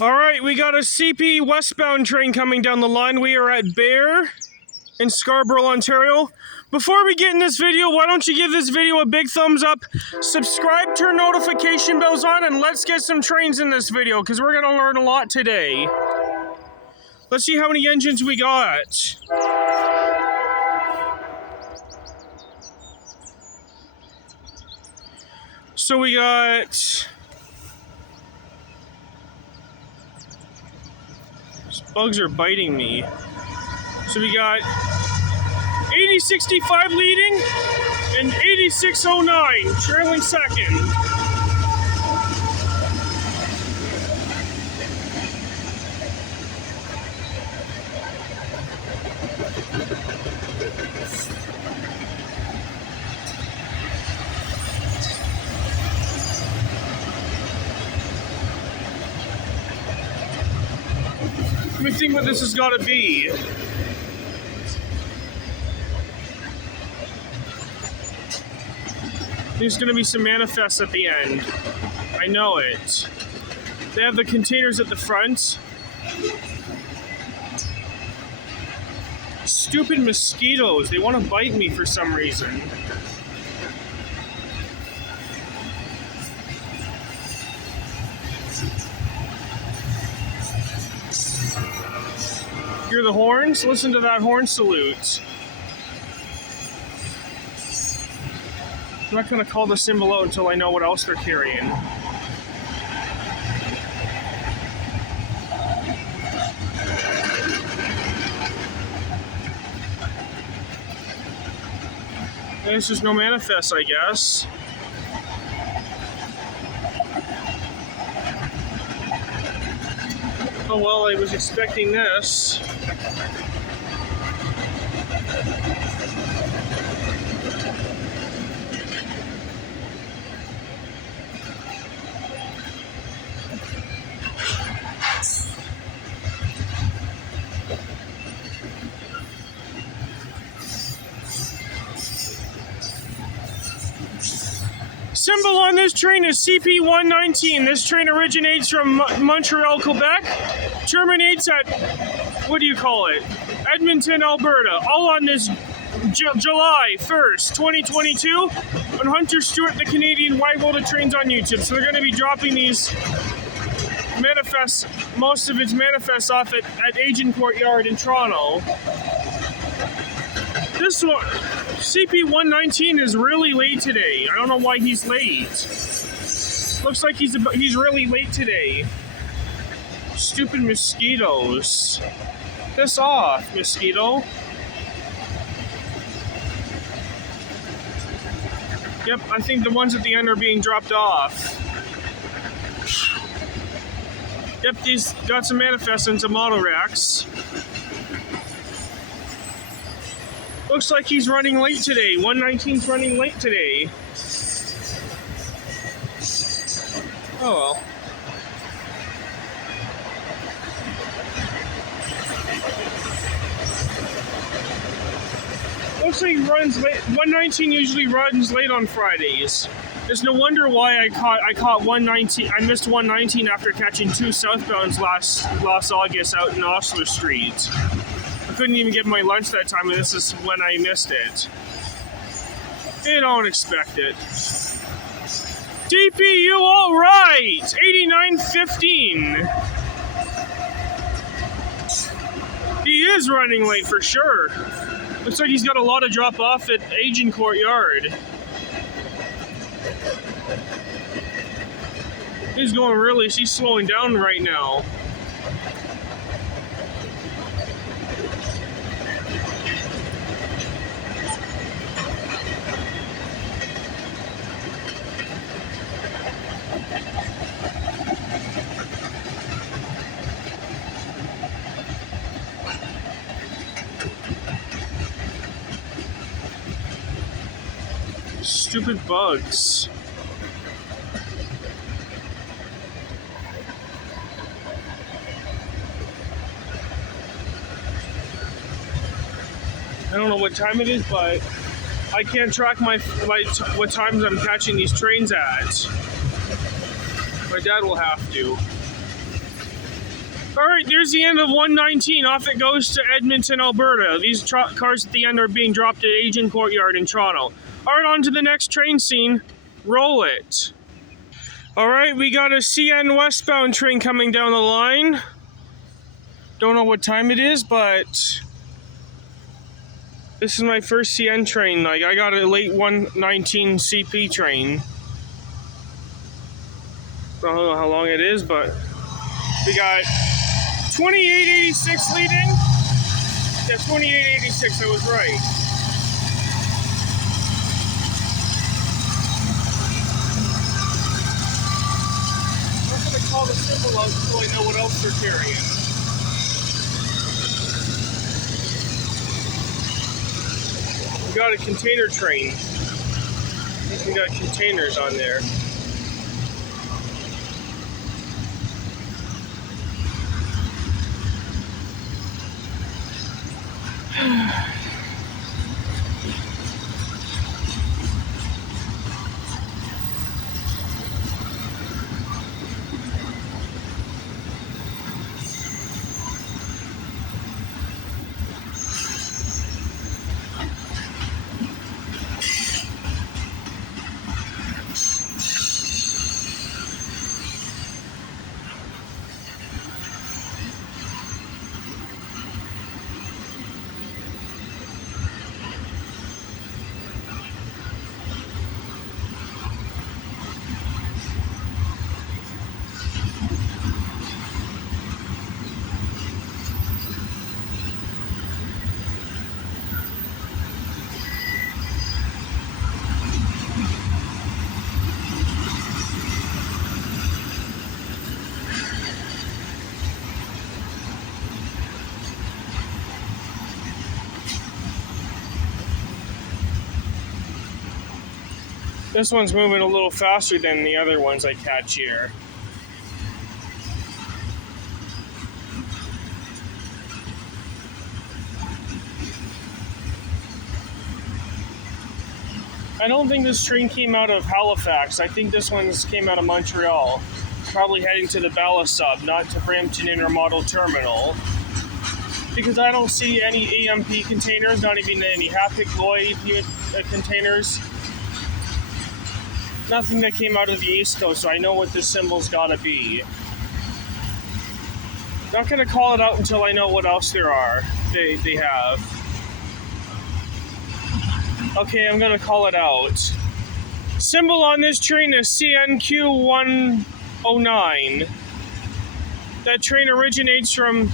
Alright, we got a CP westbound train coming down the line. We are at Beare in Scarborough, Ontario. Before we get in this video, why don't you give this video a big thumbs up, subscribe, turn notification bells on, and let's get some trains in this video, because we're going to learn a lot today. Let's see how many engines we got. So we got... These bugs are biting me. So we got 8065 leading and 8609 trailing second. Let me think what this has got to be. There's going to be some manifests at the end. I know it. They have the containers at the front. Stupid mosquitoes. They want to bite me for some reason. Hear the horns? Listen to that horn salute. I'm not going to call the symbol out until I know what else they're carrying. There's just no manifest, I guess. Oh well, I was expecting this. Symbol on this train is CP119. This train originates from Montreal, Quebec, terminates at, what do you call it? Edmonton, Alberta. All on this July 1st, 2022 on Hunter Stewart, the Canadian Wide World of Trains on YouTube. So they're going to be dropping these manifests, most of its manifests off at Agent Courtyard in Toronto. This one, CP119 is really late today. I don't know why he's late. Looks like he's really late today. Stupid mosquitoes. Piss off, mosquito. Yep, I think the ones at the end are being dropped off. Yep, these got some manifests and some auto racks. Looks like he's running late today. 119's running late today. Oh well. Looks like he runs late. 119 usually runs late on Fridays. There's no wonder why I caught 119. I missed 119 after catching two southbounds last August out in Osler Street. I couldn't even get my lunch that time, and this is when I missed it. You don't expect it. DPU, all right! 8915. He is running late for sure. Looks like he's got a lot of drop off at Agent Courtyard. He's slowing down right now. Stupid bugs. I don't know what time it is, but I can't track what times I'm catching these trains at. My dad will have to. All right, there's the end of 119. Off it goes to Edmonton, Alberta. These cars at the end are being dropped at Agent Courtyard in Toronto. All right, on to the next train scene. Roll it. All right, we got a CN westbound train coming down the line. Don't know what time it is, but this is my first CN train. Like, I got a late 119 CP train. I don't know how long it is, but we got 2886 leading. Yeah, 2886, I was right. I'm not gonna call the symbol out until I know what else they're carrying. We got a container train. I think we got containers on there. This one's moving a little faster than the other ones I catch here. I don't think this train came out of Halifax. I think this one came out of Montreal. Probably heading to the Bella sub, not to Brampton Intermodal Terminal. Because I don't see any EMP containers, not even any Haptic Lloyd containers. Nothing that came out of the East Coast, so I know what this symbol's gotta be. Not gonna call it out until I know what else there are. They have. Okay, I'm gonna call it out. Symbol on this train is CNQ109. That train originates from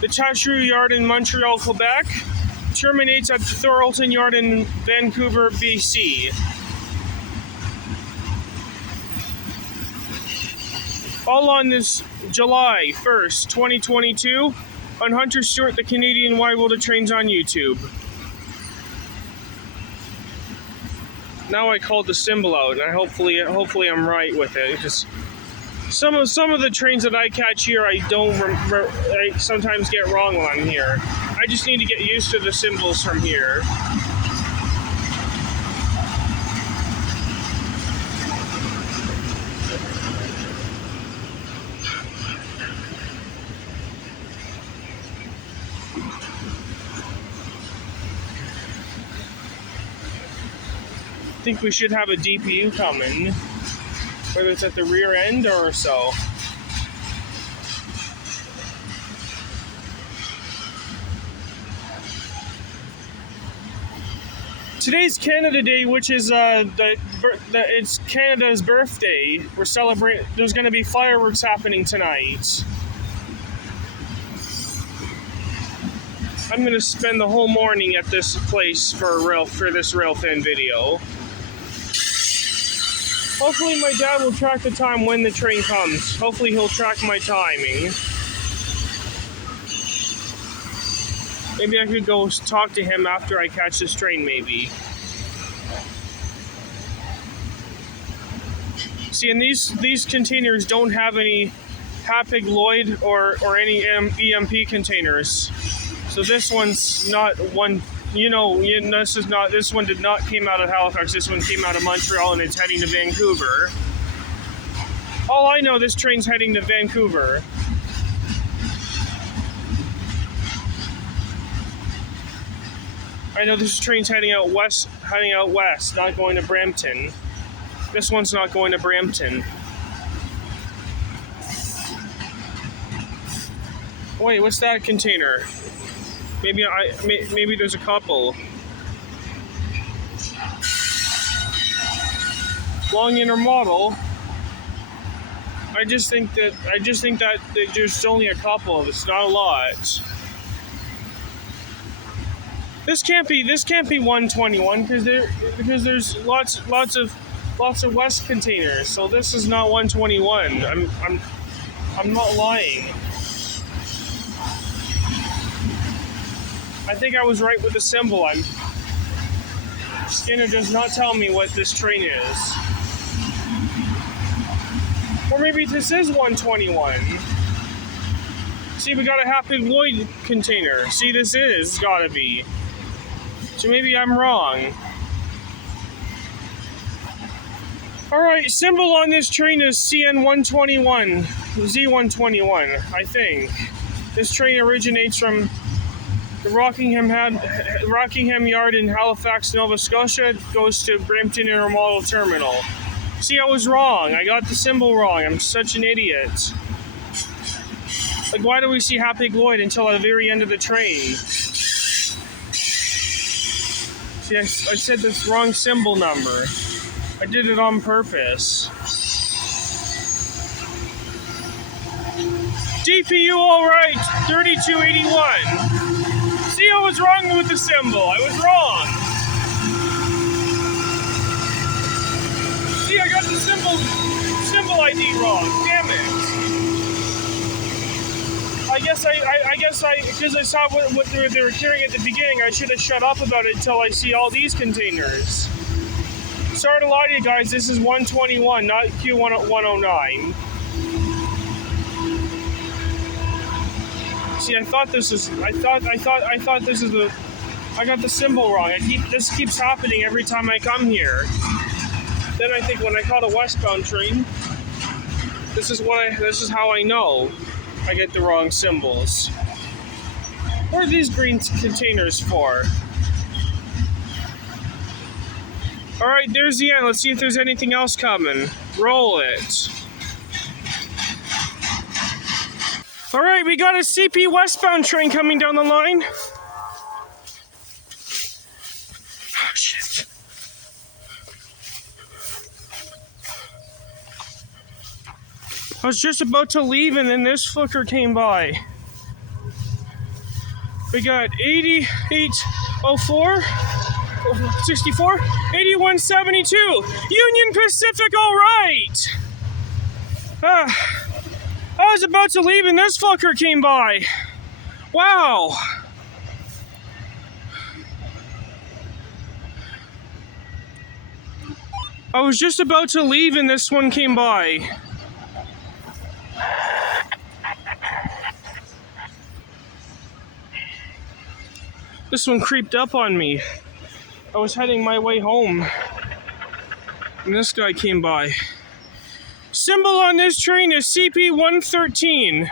the Tachereau Yard in Montreal, Quebec, terminates at the Thornton Yard in Vancouver, BC. All on this July 1st, 2022, on Hunter Stewart, the Canadian Wide-Wheeled Trains on YouTube. Now I called the symbol out, and hopefully I'm right with it. Because some of the trains that I catch here, I sometimes get wrong on here. I just need to get used to the symbols from here. I think we should have a DPU coming, whether it's at the rear end or so. Today's Canada Day, which is it's Canada's birthday. We're celebrating. There's going to be fireworks happening tonight. I'm going to spend the whole morning at this place for this Railfan video. Hopefully my dad will track the time when the train comes. Hopefully he'll track my timing. Maybe I could go talk to him after I catch this train, maybe. See, and these containers don't have any Hapig Lloyd or any EMP containers. So this one's not one. This one did not came out of Halifax. This one came out of Montreal, and it's heading to Vancouver. All I know, this train's heading to Vancouver. I know this train's heading out west, not going to Brampton. This one's not going to Brampton. Wait, what's that container? Maybe there's a couple. Long inner model. I just think that there's only a couple. It's not a lot. This can't be 121 because there's lots of West containers. So this is not 121. I'm not lying. I think I was right with the symbol. Skinner does not tell me what this train is. Or maybe this is 121. See, we got a Happy Lloyd container. See, this is gotta be. So maybe I'm wrong. Alright, symbol on this train is CN121, Z121, I think. This train originates from the Rockingham Yard in Halifax, Nova Scotia. It goes to Brampton Intermodal Terminal. See, I was wrong. I got the symbol wrong. I'm such an idiot. Like, why do we see Happy Lloyd until the very end of the train? See, I said this wrong symbol number. I did it on purpose. DPU all right, 3281. See, I was wrong with the symbol. I was wrong. See, I got the symbol ID wrong. Damn it. I guess because I saw what they were carrying at the beginning, I should have shut up about it until I see all these containers. Sorry to lie to you guys, this is 121, not Q109. See, I thought this is the, I got the symbol wrong. This keeps happening every time I come here. Then I think when I caught a westbound train, this is how I know I get the wrong symbols. What are these green containers for? Alright, there's the end. Let's see if there's anything else coming. Roll it. Alright, we got a CP westbound train coming down the line. Oh, shit. I was just about to leave and then this fucker came by. We got 8804, 64, 8172. Union Pacific, all right. I was about to leave and this fucker came by. Wow. I was just about to leave and this one came by. This one creeped up on me. I was heading my way home, and this guy came by. Symbol on this train is CP113.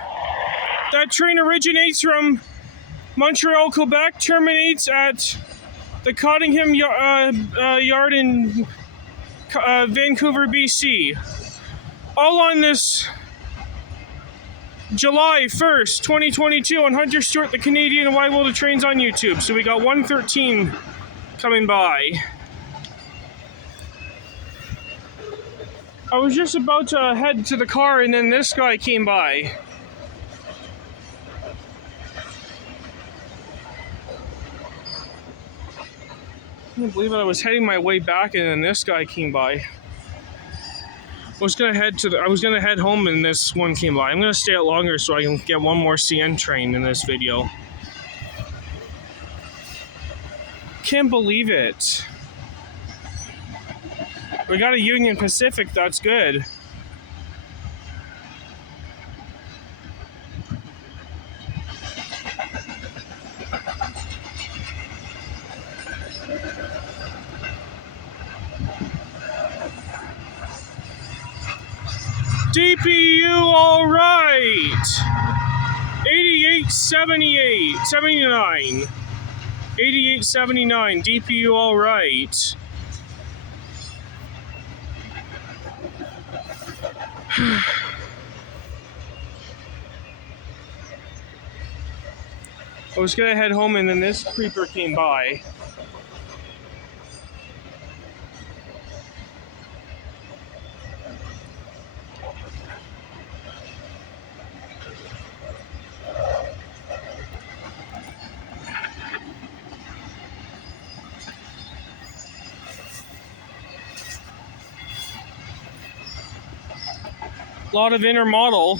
That train originates from Montreal, Quebec, terminates at the Cottingham Yard in Vancouver, BC. All on this July 1st, 2022 on Hunter Stewart, the Canadian and Wide World of Trains on YouTube. So we got 113 coming by. I was just about to head to the car and then this guy came by. I can't believe it. I was heading my way back and then this guy came by. I was gonna head home and this one came by. I'm gonna stay out longer so I can get one more CN train in this video. Can't believe it. We got a Union Pacific, that's good. DPU, all right. 8878, 79. 8879, DPU all right. I was gonna head home and then this creeper came by. A lot of inner model.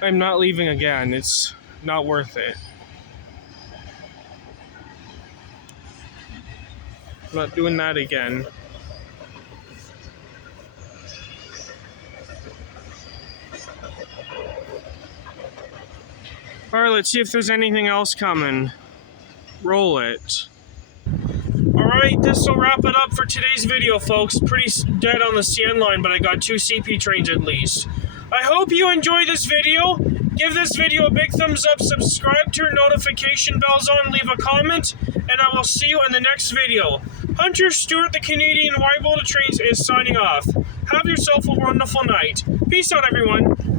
I'm not leaving again. It's not worth it. I'm not doing that again. Alright, let's see if there's anything else coming. Roll it. Alright, this will wrap it up for today's video, folks. Pretty dead on the CN line, but I got 2 CP trains at least. I hope you enjoyed this video. Give this video a big thumbs up, subscribe, turn notification bells on, leave a comment, and I will see you in the next video. Hunter Stewart, the Canadian Wide World of Trains, is signing off. Have yourself a wonderful night. Peace out, everyone.